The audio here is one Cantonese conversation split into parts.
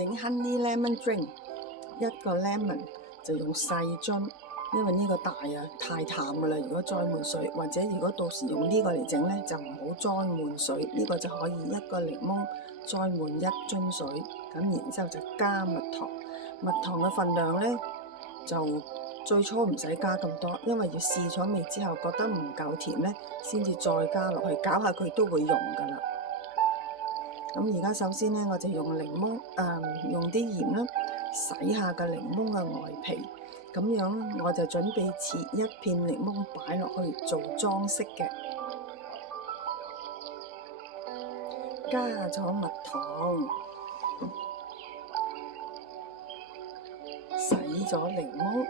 整 honey lemon drink， 一個 lemon 就用細樽，因為呢個大啊太淡噶啦。如果載滿水，或者如果到時用呢個嚟整呢，就唔好載滿水。呢個就可以一個檸檬載滿1樽水，咁然之後就加蜜糖。蜜糖嘅份量呢，就最初唔使加咁多，因為要試咗味之後覺得唔夠甜呢，先至再加落去，攪下佢都會溶噶啦。咁而家首先呢，我就用檸檬用啲鹽啦，洗下個檸檬嘅外皮，咁樣我就準備切一片檸檬擺落去做裝飾嘅，加咗蜜糖，洗咗檸檬，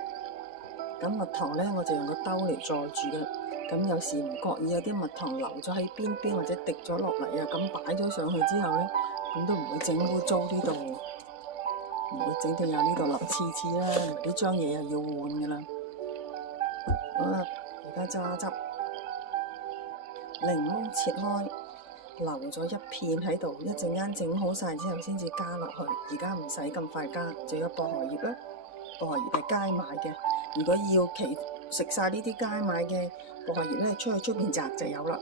咁蜜糖呢，我就用個兜嚟載住嘅。咁有時唔覺意有啲蜜糖流咗喺邊邊或者滴咗落嚟啊，咁擺咗上去之後呢，咁都唔會整污糟呢度，唔會整到有呢度粒刺刺啦。呢張嘢又要換噶啦。好啦，而家揸汁，檸檬切開，留咗一片喺度，一陣間整好晒之後先至加落去。而家唔使咁快加，仲有薄荷葉啦，薄荷葉係街買嘅。如果要食晒呢啲街買嘅薄荷葉咧，出去出邊摘就有啦。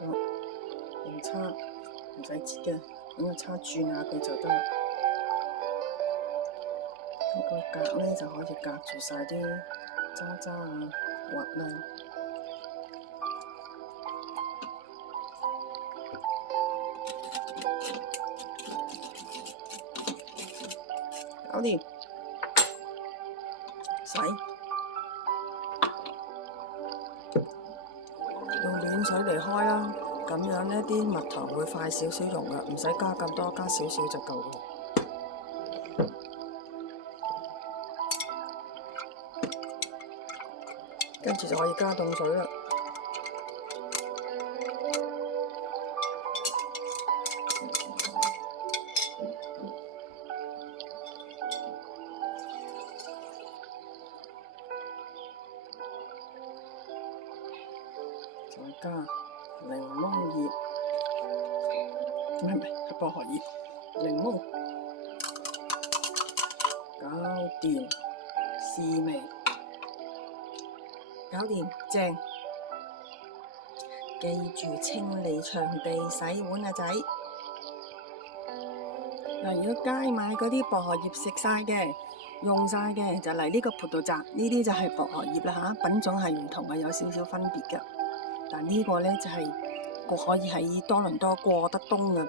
用叉唔使切嘅，用個叉轉下佢就得啦。呢個格咧就可以隔住晒啲渣渣啊、核啊。搞掂。洗，用暖水嚟開啦，咁樣呢啲蜜糖會快少少溶噶，唔使加咁多，加少少就夠啦。跟住就可以加凍水啦。再加檸檬葉，唔係薄荷葉，檸檬，搞掂，試味，搞掂，正。記住清理場地、洗碗啊仔。嗱，如果街買嗰啲薄荷葉食晒嘅、用晒嘅，就嚟呢個葡萄摘，呢啲就係薄荷葉啦嚇，品種係唔同嘅，有少少分別嘅。但呢個呢，就係可以喺多倫多過得冬嘅，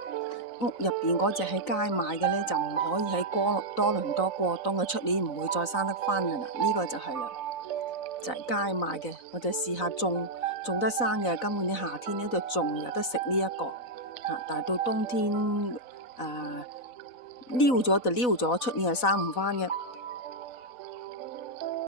屋入邊嗰隻喺街買嘅呢，就唔可以喺多倫多過冬嘅，出年唔會再生得翻㗎啦。呢個就係啦，就係街買嘅，我就試下種得生嘅。今年夏天呢度種有得食呢一個嚇，但係到冬天撩咗就撩咗，出年係生唔翻嘅。